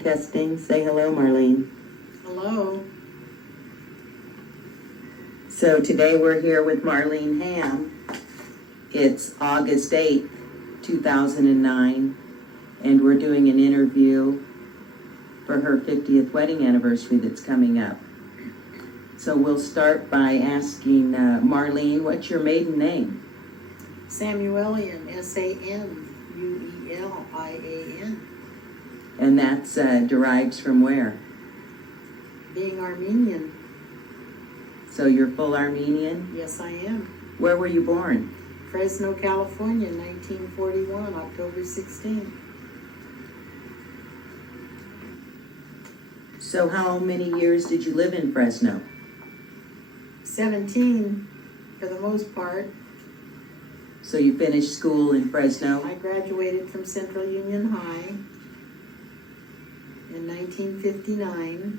Testing. Say hello, Marlene. Hello. So today we're here with Marlene Ham. It's August 8th, 2009, and we're doing an interview for her 50th wedding anniversary that's coming up. So we'll start by asking Marlene, what's your maiden name? Samuelian, Samuelian. And that's derives from where? Being Armenian. So you're full Armenian? Yes, I am. Where were you born? Fresno, California, 1941, October 16. So how many years did you live in Fresno? 17, for the most part. So you finished school in Fresno? I graduated from Central Union High in 1959.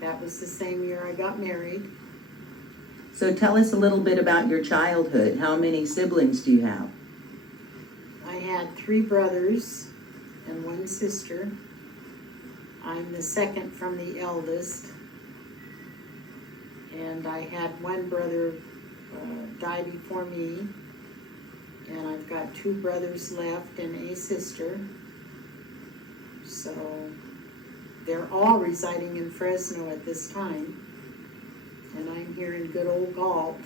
That was the same year I got married. So tell us a little bit about your childhood. How many siblings do you have? I had 3 brothers and 1 sister. I'm the second from the eldest. And I had 1 brother die before me. And I've got 2 brothers left and a sister. So they're all residing in Fresno at this time. And I'm here in good old Galt.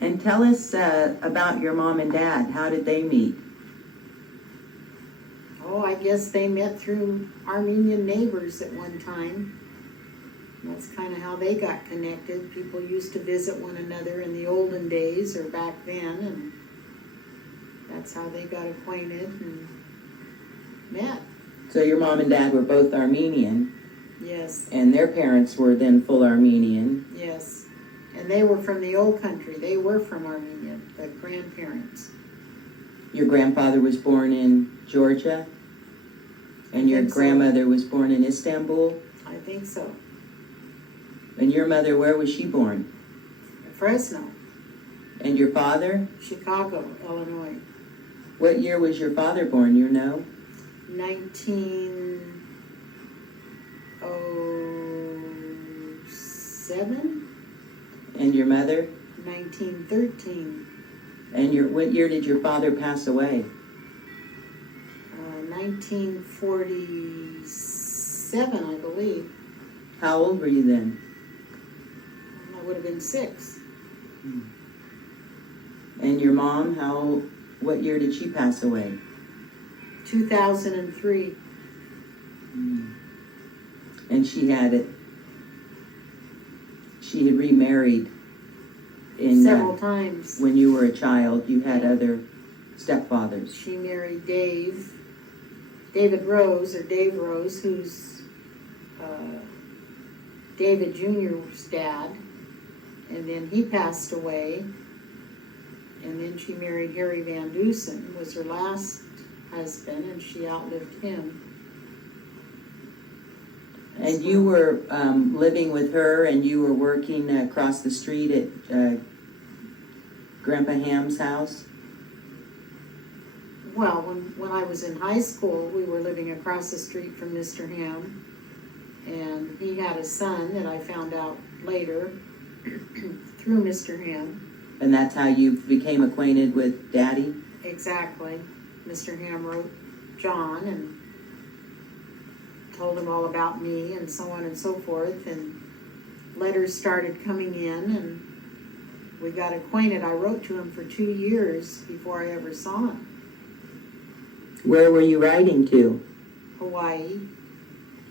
And tell us about your mom and dad. How did they meet? Oh, I guess they met through Armenian neighbors at one time. That's kind of how they got connected. People used to visit one another in the olden days or back then, and that's how they got acquainted and met. So your mom and dad were both Armenian, Yes, and their parents were then full Armenian. yes. And they were from the old country. They were from Armenia, the grandparents. Your grandfather was born in Georgia, and your think so. grandmother was born in Istanbul. I think so. And your mother, where was she born? Fresno, And your father? Chicago, Illinois. What year was your father born, you know? 1907, And your mother? 1913, What year did your father pass away? 1947, I believe. How old were you then? I would have been 6. And your mom, what year did she pass away? 2003. And she had remarried in Several times. when you were a child. You had other stepfathers. She married David Rose, or Dave Rose, who's David Jr.'s dad. And then he passed away. And then she married Harry Van Dusen, was her last husband, and she outlived him. And you were living with her, and you were working across the street at Grandpa Ham's house? Well, when I was in high school, we were living across the street from Mr. Ham, and he had a son that I found out later through Mr. Ham. And that's how you became acquainted with Daddy? Exactly. Mr. Ham wrote John and told him all about me and so on and so forth, and letters started coming in, and we got acquainted. I wrote to him for 2 years before I ever saw him. Where were you writing to? Hawaii.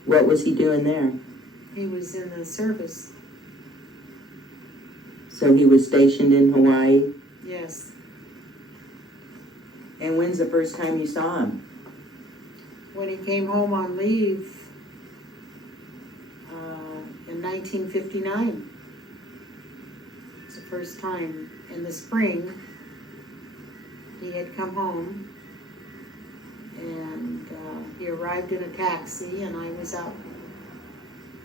What was he doing there? He was in the service. So he was stationed in Hawaii? Yes. And when's the first time you saw him? When he came home on leave in 1959. It's the first time in the spring he had come home, and he arrived in a taxi, and I was out,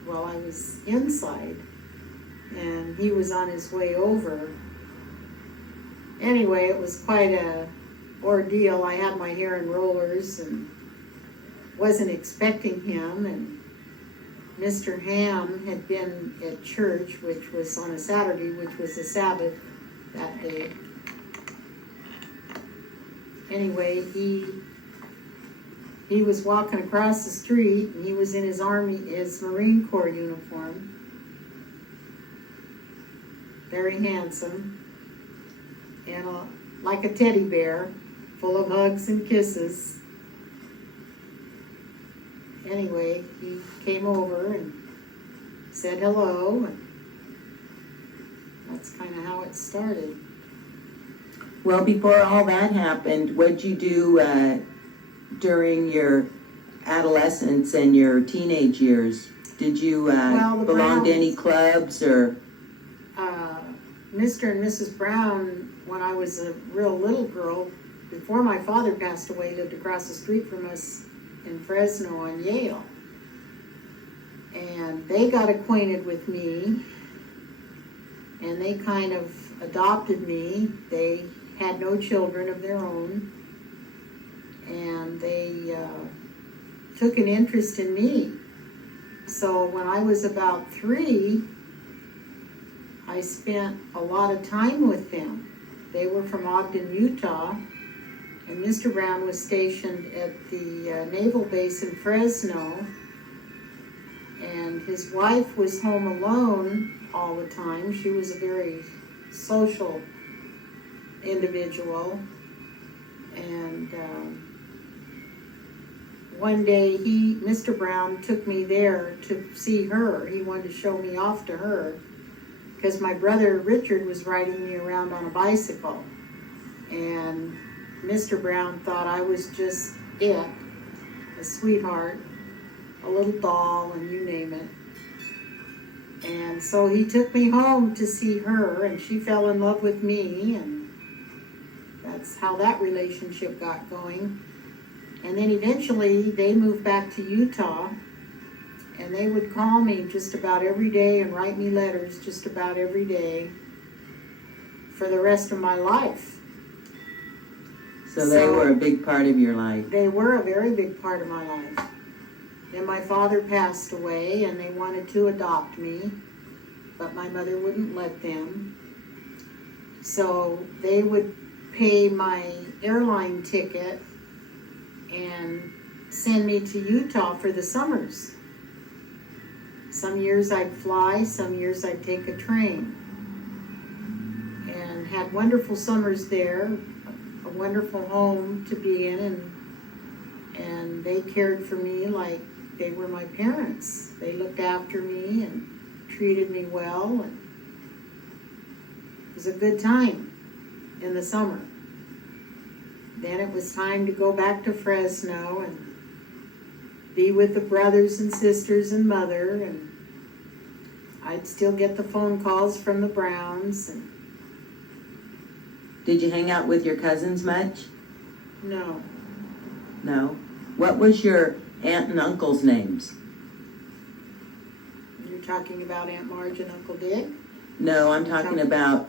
well, I was inside, and he was on his way over. Anyway, it was quite a ordeal. I had my hair in rollers, and wasn't expecting him, and Mr. Ham had been at church, which was on a Saturday, which was a Sabbath that day. Anyway, he was walking across the street, and he was in his Marine Corps uniform. Very handsome, and like a teddy bear, full of hugs and kisses. Anyway, he came over and said hello, and that's kind of how it started. Well, before all that happened, what'd you do during your adolescence and your teenage years? Did you belong to any clubs or? Mr. and Mrs. Brown, when I was a real little girl, before my father passed away, lived across the street from us in Fresno on Yale. And they got acquainted with me, and they kind of adopted me. They had no children of their own, and they took an interest in me. So when I was about 3, I spent a lot of time with them. They were from Ogden, Utah, and Mr. Brown was stationed at the naval base in Fresno, and his wife was home alone all the time. She was a very social individual, and one day Mr. Brown took me there to see her. He wanted to show me off to her, because my brother Richard was riding me around on a bicycle, and Mr. Brown thought I was just a sweetheart, a little doll, and you name it. And so he took me home to see her, and she fell in love with me, and that's how that relationship got going. And then eventually they moved back to Utah, and they would call me just about every day and write me letters just about every day for the rest of my life. So they were a big part of your life. They were a very big part of my life. Then my father passed away, and they wanted to adopt me, but my mother wouldn't let them. So they would pay my airline ticket and send me to Utah for the summers. Some years I'd fly, some years I'd take a train. And had wonderful summers there, a wonderful home to be in, and they cared for me like they were my parents. They looked after me and treated me well, and it was a good time in the summer. Then it was time to go back to Fresno and be with the brothers and sisters and mother, and I'd still get the phone calls from the Browns. And did you hang out with your cousins much? No. No? What was your aunt and uncle's names? You're talking about Aunt Marge and Uncle Dick? No, I'm talking about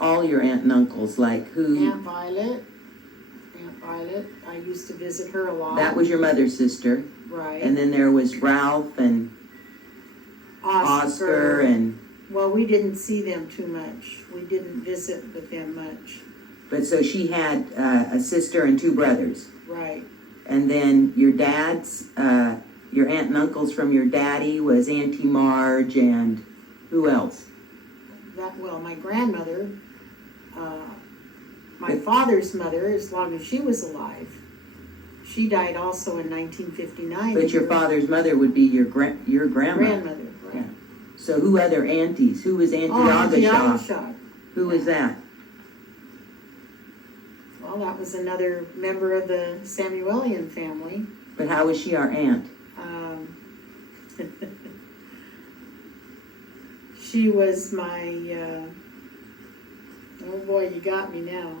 all your aunt and uncles, like who? Aunt Violet. I used to visit her a lot. That was your mother's sister. Right. And then there was Ralph and Oscar and... Well, we didn't see them too much. We didn't visit with them much. But so she had a sister and 2 brothers. Right. And then your dad's, your aunt and uncles from your daddy was Auntie Marge and who else? My grandmother, my father's mother, as long as she was alive, she died also in 1959. But your father's mother would be your grandma. Grandmother, right. Yeah. So who other aunties? Who was Auntie Auntie Agashaw? Agashaw. Who was that? Well, that was another member of the Samuelian family. But how was she our aunt? She was my, oh boy, you got me now.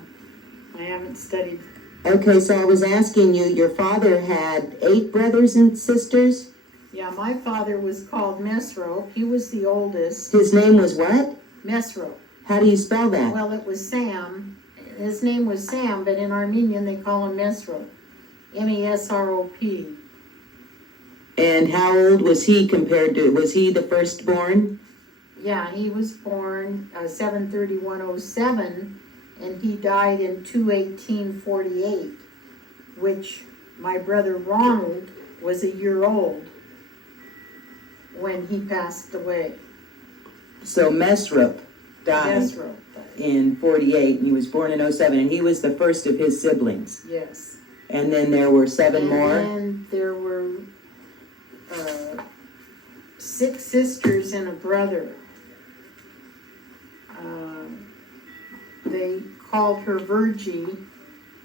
I haven't studied. Okay, so I was asking you, your father had 8 brothers and sisters? Yeah, my father was called Mesro. He was the oldest. His name was what? Mesro. How do you spell that? Well, it was Sam. His name was Sam, but in Armenian they call him Mesro. Mesrop. And how old was he was he the firstborn? Yeah, he was born 7/31/07, and he died in 2/18/48, which my brother Ronald was a year old when he passed away. So Mesrup died Mesro died. in 48, and he was born in 07, and he was the first of his siblings. Yes. And then there were seven more? And there were 6 sisters and a brother. They called her Virgie.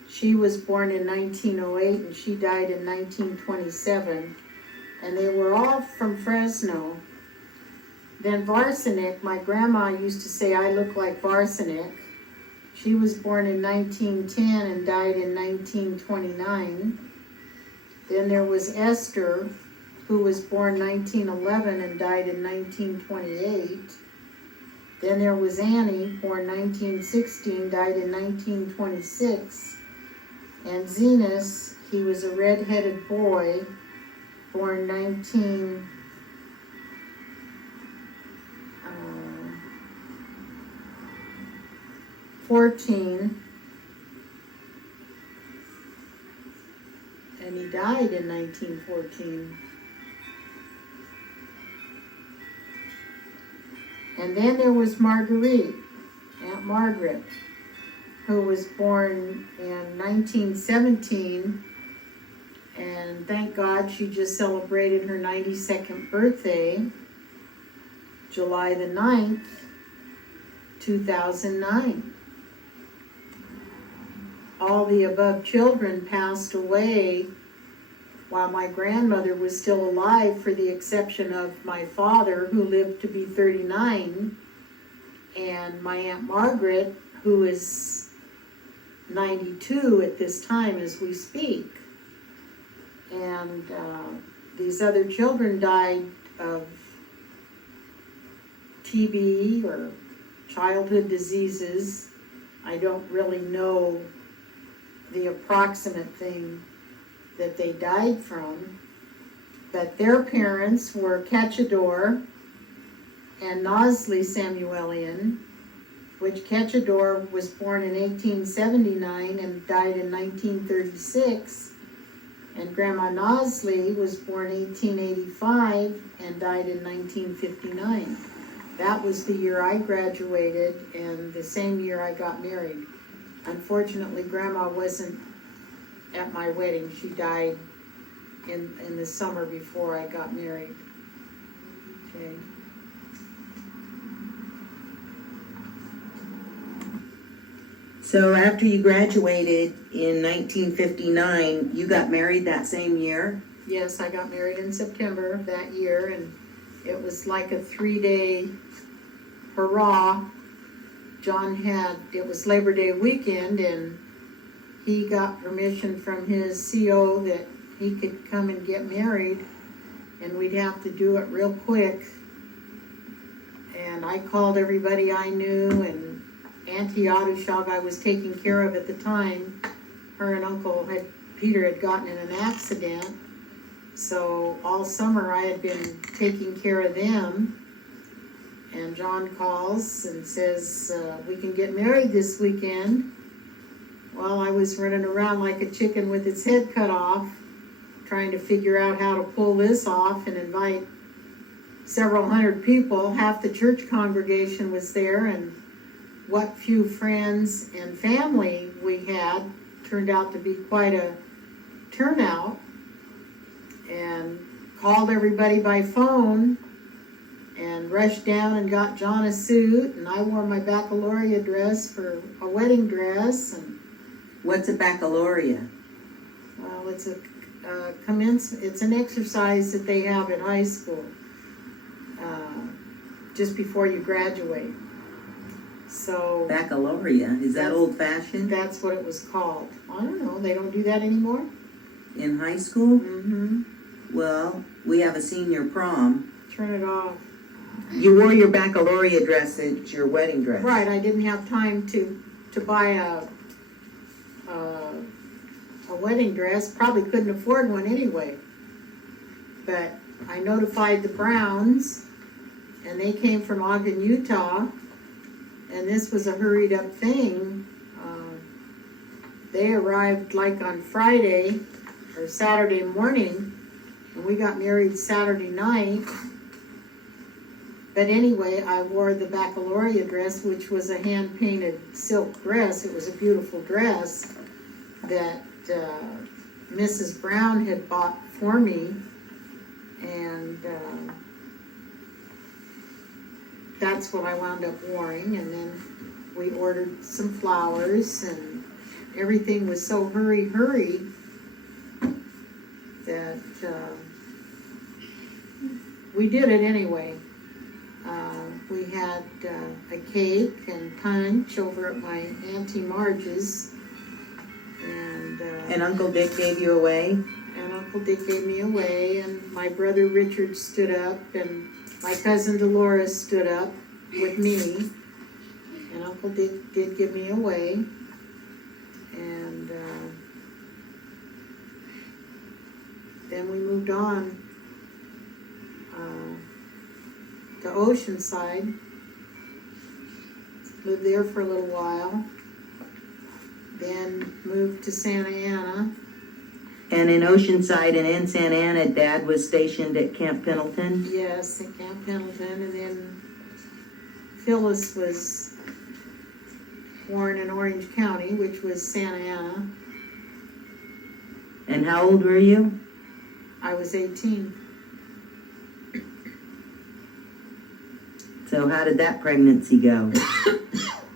She was born in 1908 and she died in 1927. And they were all from Fresno. Then Varsanik, my grandma used to say I look like Varsanik. She was born in 1910 and died in 1929. Then there was Esther, who was born 1911 and died in 1928. Then there was Annie, born 1916, died in 1926. And Zenas, he was a red-headed boy, born 1914, and he died in 1914. And then there was Marguerite, Aunt Margaret, who was born in 1917, and thank God she just celebrated her 92nd birthday, July the 9th, 2009. All the above children passed away while my grandmother was still alive, for the exception of my father, who lived to be 39, and my Aunt Margaret, who is 92 at this time as we speak. And these other children died of TB or childhood diseases. I don't really know the approximate thing that they died from, but their parents were Cachador and Nosley Samuelian, which Cachador was born in 1879 and died in 1936, and Grandma Nosley was born 1885 and died in 1959. That was the year I graduated and the same year I got married. Unfortunately, Grandma wasn't at my wedding. She died in the summer before I got married. Okay. So after you graduated in 1959, you got married that same year? Yes, I got married in September of that year, and it was like a 3-day hurrah. It was Labor Day weekend, and he got permission from his CO that he could come and get married, and we'd have to do it real quick. And I called everybody I knew, and Auntie Adushag I was taking care of at the time. Her and Peter had gotten in an accident, so all summer I had been taking care of them. And John calls and says, we can get married this weekend. Well, I was running around like a chicken with its head cut off, trying to figure out how to pull this off and invite several hundred people. Half the church congregation was there, and what few friends and family we had turned out to be quite a turnout. And called everybody by phone and rushed down and got John a suit, and I wore my baccalaureate dress for a wedding dress. And what's a baccalaureate? well, it's it's an exercise that they have at high school just before you graduate. So Baccalaureate, is that old-fashioned? that's what it was called. I don't know, they don't do that anymore? In high school? Mm-hmm. Well, we have a senior prom. Turn it off. You wore your baccalaureate dress at your wedding dress. Right, I didn't have time to buy a wedding dress. Probably couldn't afford one anyway. But I notified the Browns, and they came from Ogden, Utah, and this was a hurried up thing. They arrived like on Friday or Saturday morning, and we got married Saturday night. But anyway, I wore the baccalaureate dress, which was a hand-painted silk dress. It was a beautiful dress that Mrs. Brown had bought for me, and that's what I wound up wearing. And then we ordered some flowers, and everything was so hurry that we did it anyway. We had a cake and punch over at my Auntie Marge's, And Uncle Dick gave you away? And Uncle Dick gave me away, and my brother Richard stood up, and my cousin Dolores stood up with me, and Uncle Dick did give me away. And then we moved on to Oceanside, lived there for a little while, then moved to Santa Ana. And in Oceanside and in Santa Ana, Dad was stationed at Camp Pendleton? Yes, at Camp Pendleton, and then Phyllis was born in Orange County, which was Santa Ana. And how old were you? I was 18. So how did that pregnancy go?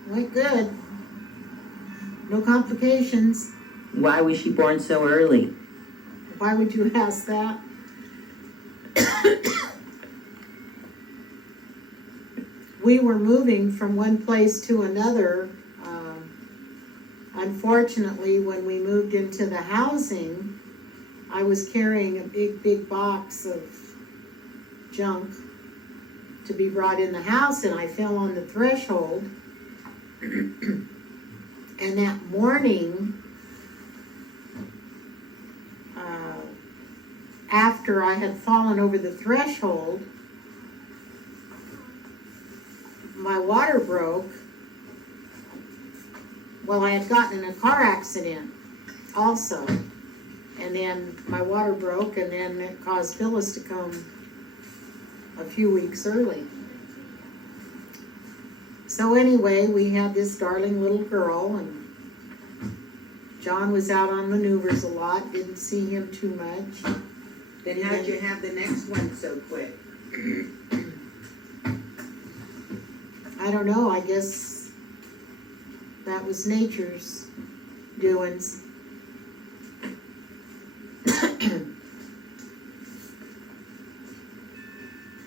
Went good. No complications. Why was she born so early? Why would you ask that? We were moving from one place to another. Unfortunately, when we moved into the housing, I was carrying a big box of junk to be brought in the house, and I fell on the threshold. And that morning, after I had fallen over the threshold, my water broke. Well, I had gotten in a car accident also, and then my water broke, and then it caused Phyllis to come a few weeks early. So anyway, we had this darling little girl, and John was out on maneuvers a lot, didn't see him too much. Then how'd you have the next one so quick? I don't know, I guess that was nature's doings.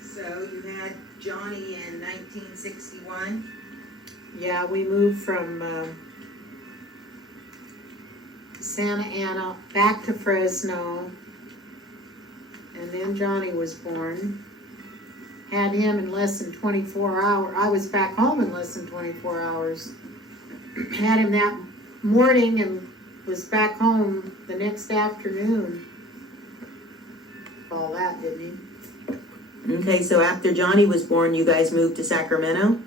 So you had Johnny in 1961? Yeah, we moved from Santa Ana back to Fresno, and then Johnny was born. Had him in less than 24 hours. I was back home in less than 24 hours. Had him that morning and was back home the next afternoon. All that, didn't he? Okay, so after Johnny was born, you guys moved to Sacramento?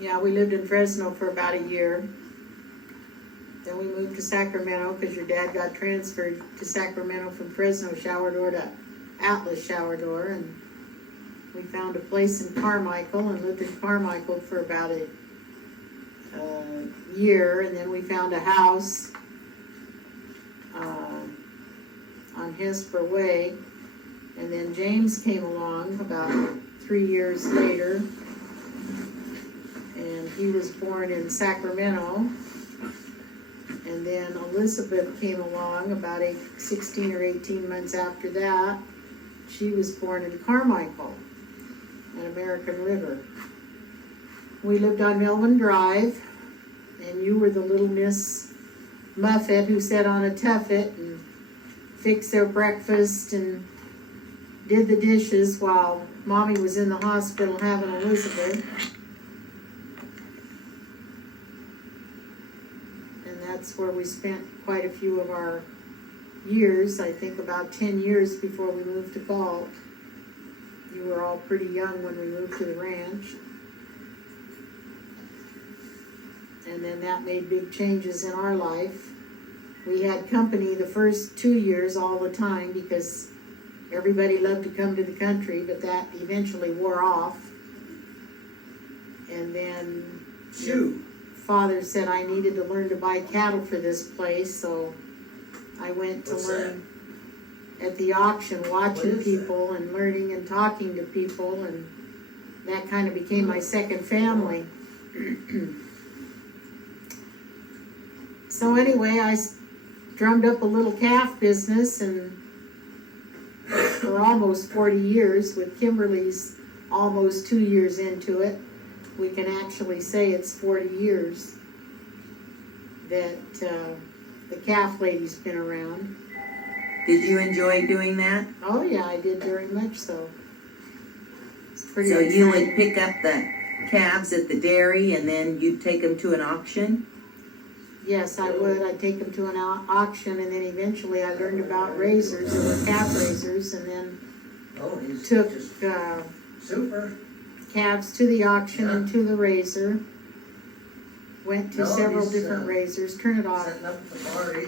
Yeah, we lived in Fresno for about a year. Then we moved to Sacramento because your dad got transferred to Sacramento from Fresno shower door to Atlas shower door, and we found a place in Carmichael and lived in Carmichael for about a year, and then we found a house on Hesper Way, and then James came along about 3 years later, and he was born in Sacramento. And then Elizabeth came along about 16 or 18 months after that. She was born in Carmichael, at American River. We lived on Melvin Drive, and you were the little Miss Muffet who sat on a tuffet and fixed their breakfast and did the dishes while Mommy was in the hospital having Elizabeth. And that's where we spent quite a few of our years, I think about 10 years before we moved to Galt. You were all pretty young when we moved to the ranch. And then that made big changes in our life. We had company the first 2 years all the time because everybody loved to come to the country, but that eventually wore off. And then Father said I needed to learn to buy cattle for this place, so I went to learn at the auction, watching people and learning and talking to people, and that kind of became my second family. So anyway, I drummed up a little calf business, and for almost 40 years, with Kimberly's almost 2 years into it, we can actually say it's 40 years that the calf lady's been around. Did you enjoy doing that? Oh yeah, I did very much so. It's pretty So you exciting. would pick up the calves at the dairy and then you'd take them to an auction? Yes, I would. I'd take them to an auction, and then eventually I learned about razors. There were calf razors, and then took Super. calves to the auction and to the razor. Went to No, several he's, different razors. Turn it off. Setting up the party.